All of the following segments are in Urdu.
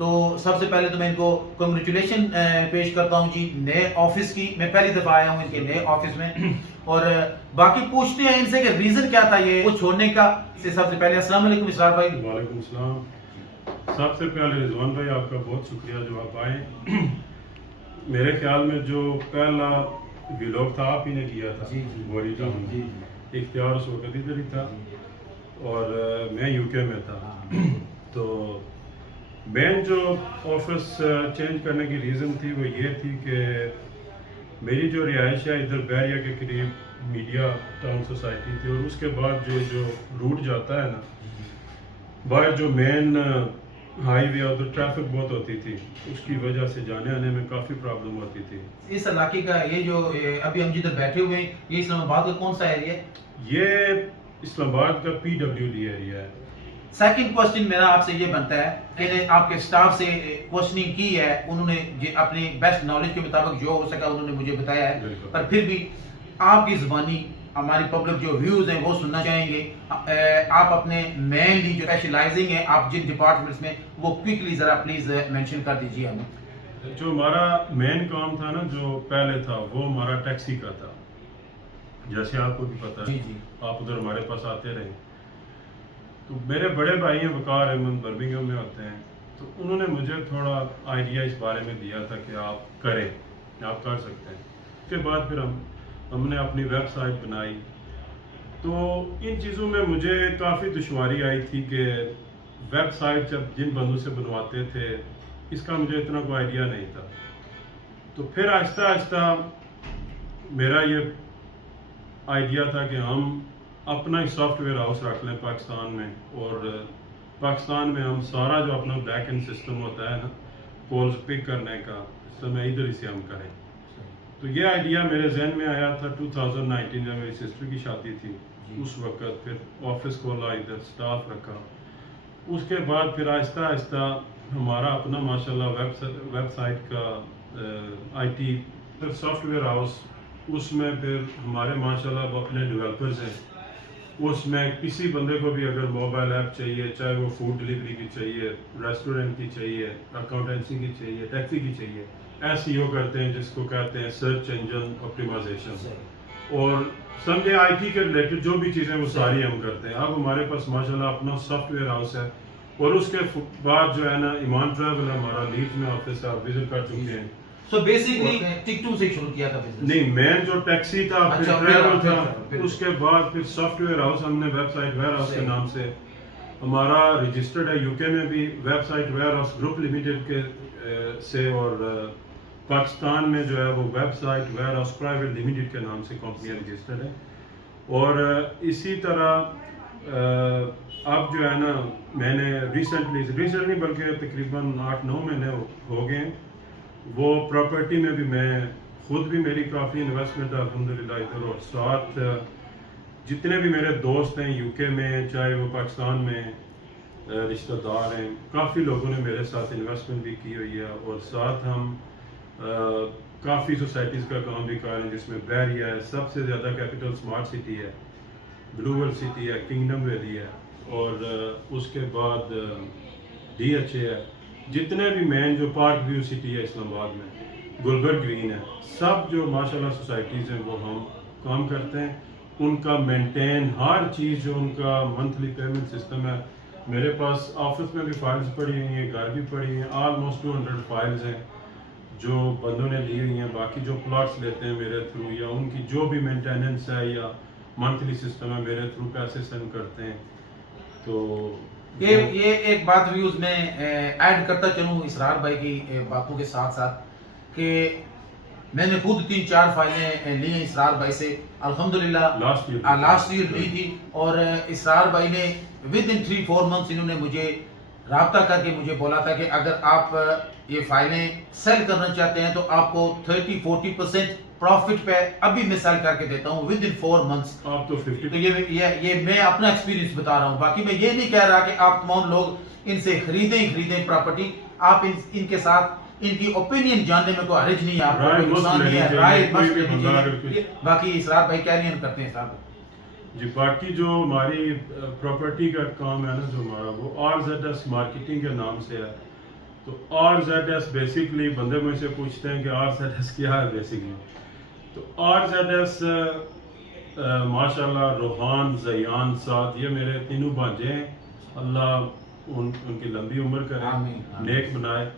تو سب سے پہلے تو میں ان کو کنگریچولیشن پیش کرتا ہوں جی نئے آفس کی. میں پہلی دفعہ آیا ہوں ان کے نئے آفس میں, اور باقی پوچھتے ہیں ان سے کہ ریزن کیا تھا یہ وہ چھوڑنے کا. سب سے پہلے السلام علیکم اسرار بھائی. وعلیکم السلام. سب سے پہلے رضوان بھائی آپ کا بہت شکریہ جو آپ آئے. میرے خیال میں جو پہلا ویلاگ تھا آپ ہی نے کیا تھا گوری ٹاؤن میں. اختیار اس وقت ادھر ہی تھا اور میں یو کے میں تھا. تو مین جو آفس چینج کرنے کی ریزن تھی وہ یہ تھی کہ میری جو رہائش ہے ادھر بحریہ کے قریب میڈیا ٹاؤن سوسائٹی تھی, اور اس کے بعد جو روٹ جاتا ہے نا باہر جو مین ہائی وے ادھر ٹریفک بہت ہوتی تھی, اس کی وجہ سے جانے آنے میں کافی پرابلم ہوتی تھی. اس علاقے کا یہ جو ابھی ہم جدھر بیٹھے ہوئے ہیں یہ اسلام آباد کا کون سا ایریا ہے؟ یہ اسلام آباد کا پی ڈبلیو ڈی ایریا ہے. سیکنڈ کوسچن میرا آپ سے یہ بنتا ہے کہ آپ کے سٹاف سے کوسچننگ کی ہے, انہوں نے اپنی بیسٹ نالج کے مطابق جو ہو سکا انہوں نے مجھے بتایا ہے, پر پھر بھی آپ کی زبانی ہماری پبلک جو ویوز ہیں وہ سننا چاہیں گے. آپ اپنے مینلی جو اسپیشلائزنگ ہے آپ جن ڈپارٹمنٹس میں وہ کوئکلی ذرا پلیز مینشن کر دیجیے ہمیں. جو ہمارا مین کام تھا نا جو پہلے تھا وہ ہمارا ٹیکسی کا تھا, جیسے آپ کو بھی پتا ہے آپ ادھر ہمارے پاس آتے رہے. تو میرے بڑے بھائی ہیں وقار احمد برمنگھم میں ہوتے ہیں, تو انہوں نے مجھے تھوڑا آئیڈیا اس بارے میں دیا تھا کہ آپ کریں, آپ کر سکتے ہیں. اس کے بعد پھر ہم نے اپنی ویب سائٹ بنائی. تو ان چیزوں میں مجھے کافی دشواری آئی تھی کہ ویب سائٹ جب جن بندوں سے بنواتے تھے اس کا مجھے اتنا کوئی آئیڈیا نہیں تھا. تو پھر آہستہ آہستہ میرا یہ آئیڈیا تھا کہ ہم اپنا ہی سافٹ ویئر ہاؤس رکھ لیں پاکستان میں, اور پاکستان میں ہم سارا جو اپنا بیک اینڈ سسٹم ہوتا ہے نا کالز پک کرنے کا سسٹم ہے ادھر ہی سے ہم کریں. تو یہ آئیڈیا میرے ذہن میں آیا تھا 2019 جب میری سسٹر کی شادی تھی. اس وقت پھر آفس کھولا, ادھر سٹاف رکھا. اس کے بعد پھر آہستہ آہستہ ہمارا اپنا ماشاءاللہ ویب سائٹ کا آئی ٹی پھر سافٹ ویئر ہاؤس, اس میں پھر ہمارے ماشاءاللہ وہ اپنے ڈیولپرز ہیں. اس میں کسی بندے کو بھی اگر موبائل ایپ چاہیے, چاہے وہ فوڈ ڈلیوری کی چاہیے, ریسٹورنٹ کی چاہیے, اکاؤنٹنسی کی چاہیے, ٹیکسی کی چاہیے, SEO کرتے ہیں جس کو کہتے ہیں سرچ انجن آپٹیمائزیشن, اور سمجھے آئی ٹی کے ریلیٹڈ جو بھی چیزیں وہ ساری ہم کرتے ہیں. اب ہمارے پاس ماشاءاللہ اپنا سافٹ ویئر ہاؤس ہے, اور اس کے بعد جو ہے نا ایمان ٹریول ہے ہمارا لیڈز میں آفس ہے, آپ وزٹ کر چکے ہیں. سو بیسیکلی ٹک ٹو سے شروع کیا تھا بزنس؟ نہیں, مین جو ٹیکسی تھا پھر ٹریول تھا, اس کے بعد پھر سافٹ ویئر ہاؤس ہم نے ویب سائٹ ویئر ہاؤس کے نام سے ہمارا رجسٹرڈ ہے یو کے میں بھی website warehouse group limited کے سے, اور پاکستان میں جو ہے وہ website warehouse private limited کے نام سے کمپنی رجسٹرڈ ہے. اور اسی طرح اب جو ہے نا میں نے ریسنٹلی بلکہ تقریباً 8-9 مہینے ہو گئے ہیں وہ پراپرٹی میں بھی میں خود بھی میری کافی انویسٹمنٹ ہے الحمدللہ ادھر, اور ساتھ جتنے بھی میرے دوست ہیں یو کے میں چاہے وہ پاکستان میں رشتہ دار ہیں, کافی لوگوں نے میرے ساتھ انویسٹمنٹ بھی کی ہوئی ہے. اور ساتھ ہم کافی سوسائٹیز کا کام بھی کر رہے ہیں جس میں بحریہ ہے, سب سے زیادہ کیپٹل اسمارٹ سٹی ہے, گلوبل سٹی ہے, کنگڈم ویلی ہے, اور اس کے بعد DHA ہے. جتنے بھی مین جو پارک ویو سٹی ہے اسلام آباد میں, گلبرگ گرین ہے, سب جو ماشاءاللہ سوسائٹیز ہیں وہ ہم کام کرتے ہیں. ان کا مینٹین ہر چیز جو ان کا منتھلی پیمنٹ سسٹم ہے. میرے پاس آفس میں بھی فائلز پڑی ہوئی ہیں, گھر بھی پڑی ہیں, آلموسٹ 200 فائلز ہیں جو بندوں نے لی ہوئی ہیں. باقی جو پلاٹس لیتے ہیں میرے تھرو یا ان کی جو بھی مینٹیننس ہے یا منتھلی سسٹم ہے میرے تھرو پیسے سینڈ کرتے ہیں. تو یہ ایک بات ویوز میں ایڈ کرتا چلوں اسرار بھائی کی باتوں کے ساتھ ساتھ کہ میں نے خود 3-4 فائلیں لی ہیں اسرار بھائی سے الحمدللہ لاسٹ ایئر لی تھی, اور اسرار بھائی نے within 3-4 months انہوں نے مجھے رابطہ کر کے مجھے بولا تھا کہ اگر آپ یہ فائلیں سیل کرنا چاہتے ہیں تو آپ کو 30-40% پروفٹ پہ ابھی میں سیل کر کے دیتا ہوں within 4 months. آپ تو 50. تو یہ میں اپنا ایکسپیرینس بتا رہا ہوں, باقی میں یہ نہیں کہہ رہا کہ آپ تمام لوگ ان سے خریدیں پراپرٹی. آپ ان کے ساتھ ان کی اوپینین جاننے میں کوئی حرج نہیں ہے, آپ کو نقصان نہیں ہے, رائے مست لینی چاہیے. باقی اسرار بھائی کیری ہم کرتے ہیں اسرار بھائی جی. باقی جو ہماری پراپرٹی کا کام ہے نا جو ہمارا وہ RZS مارکیٹنگ کے نام سے ہے. تو RZS بیسکلی بندے مجھ سے پوچھتے ہیں کہ RZS کیا ہے بیسکلی. تو RZS ماشاء اللہ روحان زیان سعد یہ میرے تینوں بھانجے ہیں, اللہ ان کی لمبی عمر کرے, نیک بنائے.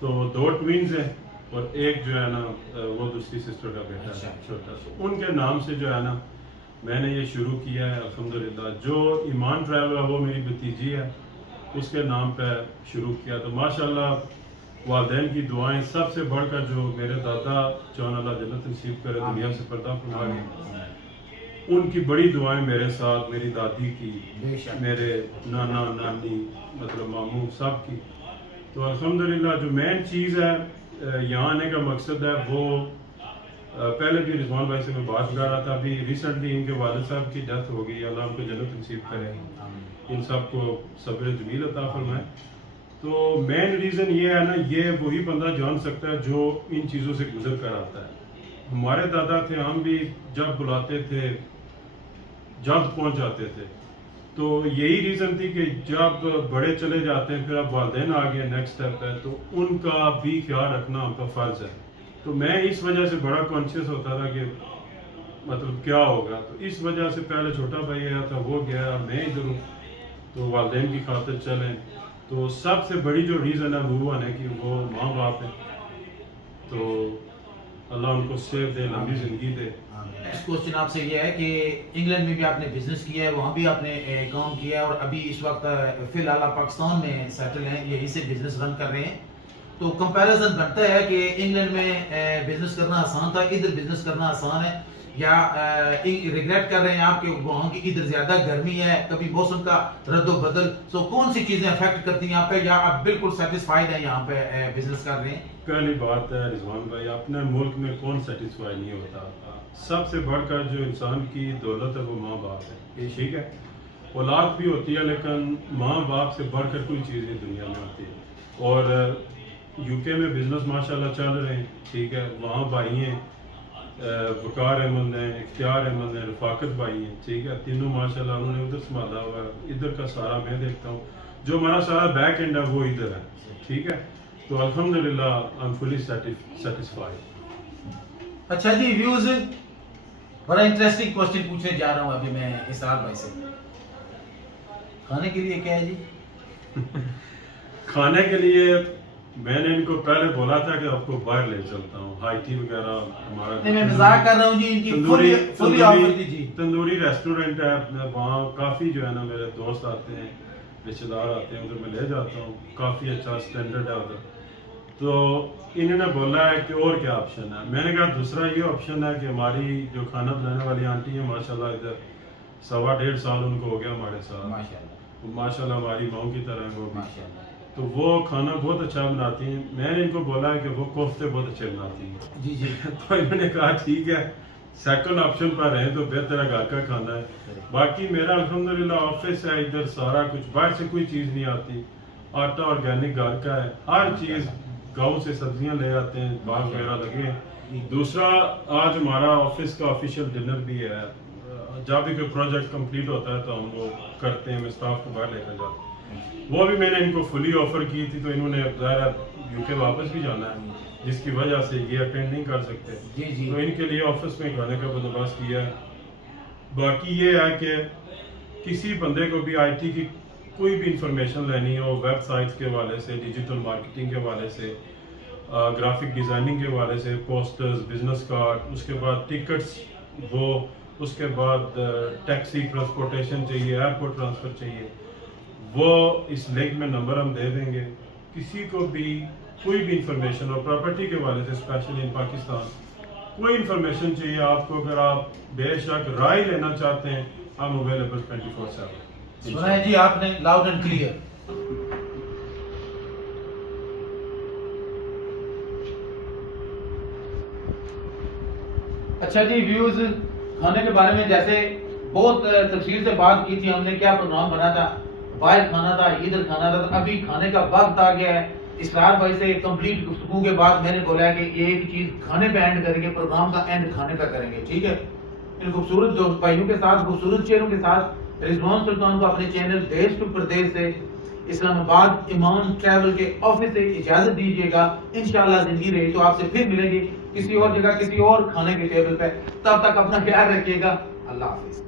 تو 2 ٹوینز ہیں اور ایک جو ہے نا وہ دوسری سسٹر کا بیٹا ہے چھوٹا. تو ان کے نام سے جو ہے نا میں نے یہ شروع کیا ہے الحمدللہ. جو ایمان ٹریول ہے وہ میری بھتیجی ہے, اس کے نام پہ شروع کیا. تو ماشاءاللہ والدین کی دعائیں سب سے بڑھ کر جو میرے دادا جان اللہ جنت نصیب کرے دنیا سے پردہ فرما گئے, ان کی بڑی دعائیں میرے ساتھ, میری دادی کی, میرے نانا نانی مطلب ماموں سب کی. تو الحمدللہ جو مین چیز ہے یہاں آنے کا مقصد ہے وہ پہلے بھی رضوان بھائی سے میں بات کر رہا تھا, ابھی ریسنٹلی ان کے والد صاحب کی ڈیتھ ہو گئی, اللہ ان کو جنت نصیب کرے, ان سب کو صبر جمیل عطا فرمائے. تو مین ریزن یہ ہے نا, یہ وہی بندہ جان سکتا ہے جو ان چیزوں سے گزر کر آتا ہے. ہمارے دادا تھے, ہم بھی جب بلاتے تھے جلد پہنچ جاتے تھے. تو یہی ریزن تھی کہ جب بڑے چلے جاتے ہیں پھر اب والدین آگے نیکسٹ اسٹیپ ہے, تو ان کا بھی خیال رکھنا ہم کا فرض ہے. تو میں اس وجہ سے بڑا کانشیس ہوتا تھا کہ مطلب کیا ہوگا. تو اس وجہ سے پہلے چھوٹا بھائی آیا تھا, وہ گیا, میں ادھر ہوں. تو والدین کی خاطر چلیں. تو سب سے بڑی جو ریزن ہے وہ ہے کہ وہ ماں باپ ہے. تو اللہ ان کو صحت دے, لمبی زندگی دے. نیکسٹ کوشچن آپ سے یہ ہے کہ انگلینڈ میں بھی آپ نے بزنس کیا ہے, وہاں بھی آپ نے کام کیا ہے, اور ابھی اس وقت فی الحال آپ پاکستان میں سیٹل ہیں, یہیں سے بزنس رن کر رہے ہیں. تو کمپیریزن بنتا ہے کہ انگلینڈ میں بزنس کرنا آسان تھا, ادھر بزنس کرنا آسان ہے, یا ریگریٹ کر رہے ہیں آپ کہ وہاں کی ادھر زیادہ گرمی ہے, کبھی موسم کا رد و بدل, سو کون سی چیزیں افیکٹ کرتی ہیں آپ پہ, یا آپ بالکل سیٹسفائیڈ ہیں یہاں پہ بزنس کر رہے ہیں؟ پہلی بات ہے رضوان بھائی, اپنے ملک میں کون سیٹسفائی نہیں ہوتا. سب سے بڑھ کر جو انسان کی دولت ہے وہ ماں باپ ہے. ٹھیک ہے, اولاد بھی ہوتی ہے لیکن ماں باپ سے بڑھ کر کوئی چیز نہیں دنیا میں ہوتی ہے. اور UK میں بزنس ماشاءاللہ چل رہے ہیں. ٹھیک ہے, وہاں بھائی ہیں, وقار احمد ہیں, اختیار احمد ہیں, رفاقت بھائی ہیں. ٹھیک ہے, تینوں ماشاءاللہ انہوں نے ادھر سنبھالا ہوا ہے. ادھر کا سارا میں دیکھتا ہوں, جو ہمارا سارا بیک اینڈ ہے وہ ادھر ہے. ٹھیک ہے, تو الحمدللہ آئی ایم فلی سیٹسفائیڈ. اچھا جی ویوز, بڑا انٹرسٹنگ کوسچن پوچھنے جا رہا ہوں ابھی میں اسرار بھائی سے. کھانے کے لیے کیا ہے جی؟ کھانے کے لیے میں نے ان کو پہلے بولا تھا کہ آپ کو باہر لے چلتا ہوں, ہائی ٹی وغیرہ ہمارا. نہیں میں مزاق کر رہا ہوں جی, ان کی فلی آفر دیجیے. تندوری ریسٹورنٹ ہے, وہاں کافی جو ہے نا میرے دوست آتے ہیں, رشتے دار آتے ہیں, ادھر میں لے جاتا ہوں. کافی اچھا اسٹینڈرڈ ہے ادھر. تو انہوں نے بولا ہے کہ اور کیا آپشن ہے. میں نے کہا دوسرا یہ آپشن ہے کہ ہماری جو کھانا بنانے والی آنٹی ہیں ماشاءاللہ ادھر 1.5 سال ان کو ہو گیا ہمارے ساتھ, ماشاءاللہ ہماری ماؤں کی طرح وہ بھی. تو وہ کھانا بہت اچھا بناتی ہیں. میں نے ان کو بولا ہے کہ وہ کوفتے بہت اچھے بناتی ہیں. جی جی. تو انہوں نے کہا ٹھیک ہے, سیکنڈ آپشن پر رہیں تو بہتر ہے گھر کا کھانا ہے. باقی میرا الحمدللہ آفس ہے ادھر, سارا کچھ باہر سے کوئی چیز نہیں آتی. آٹا آرگینک گھر کا ہے, ہر چیز گاؤں سے سبزیاں لے آتے ہیں, باغ وغیرہ لگے ہیں. دوسرا آج ہمارا آفس کا آفیشیل ڈنر بھی ہے. جب بھی کوئی پروجیکٹ کمپلیٹ ہوتا ہے تو ہم وہ کرتے ہیں, میں اسٹاف کو باہر لے کر جاتا ہوں. وہ بھی میں نے ان کو فلی آفر کی تھی, تو انہوں نے ظاہر UK واپس بھی جانا ہے جس کی وجہ سے یہ اٹینڈ نہیں کر سکتے. تو ان کے لیے آفس میں کھانے کا بندوبست کیا ہے. باقی یہ ہے کہ کسی بندے کو بھی آئی ٹی کی کوئی بھی انفارمیشن لینی ہو, ویب سائٹس کے حوالے سے, ڈیجیٹل مارکیٹنگ کے حوالے سے, گرافک ڈیزائننگ کے حوالے سے, پوسٹرز, بزنس کارڈ, اس کے بعد ٹکٹس, وہ اس کے بعد ٹیکسی ٹرانسپورٹیشن چاہیے, ایئرپورٹ ٹرانسفر چاہیے, وہ اس لنک میں نمبر ہم دے دیں گے. کسی کو بھی کوئی بھی انفارمیشن اور پراپرٹی کے حوالے سے اسپیشلی ان پاکستان کوئی انفارمیشن چاہیے آپ کو, اگر آپ بے شک رائے لینا چاہتے ہیں, ہم اویلیبل 24/7. سنا ہے جی آپ نے لاؤڈ اینڈ کلیئر. اچھا جی ویوز, کھانے کے بارے میں جیسے بہت تفصیل سے بات کی تھی ہم نے, کیا پروگرام بنا تھا, باہر کھانا تھا, ادھر کھانا تھا. ابھی کھانے کا وقت آ گیا ہے. اسرار بھائی سے کمپلیٹ گفتگو کے بعد میں نے بولا ہے کہ ایک چیز کھانے پہ اینڈ کریں گے, پروگرام کا اینڈ کھانے پہ کریں گے. ٹھیک ہے, ان خوبصورت دوست بھائیوں کے ساتھ, خوبصورت چہروں کے ساتھ رضوان سلطان کو اپنے چینل دیش ٹو پردیش سے اسلام آباد ایمان ٹریول کے آفس سے اجازت دیجیے گا. انشاءاللہ زندگی رہی تو آپ سے پھر ملیں گے کسی اور جگہ کسی اور کھانے کے ٹیبل پہ. تب تک اپنا خیال رکھیے گا. اللہ حافظ.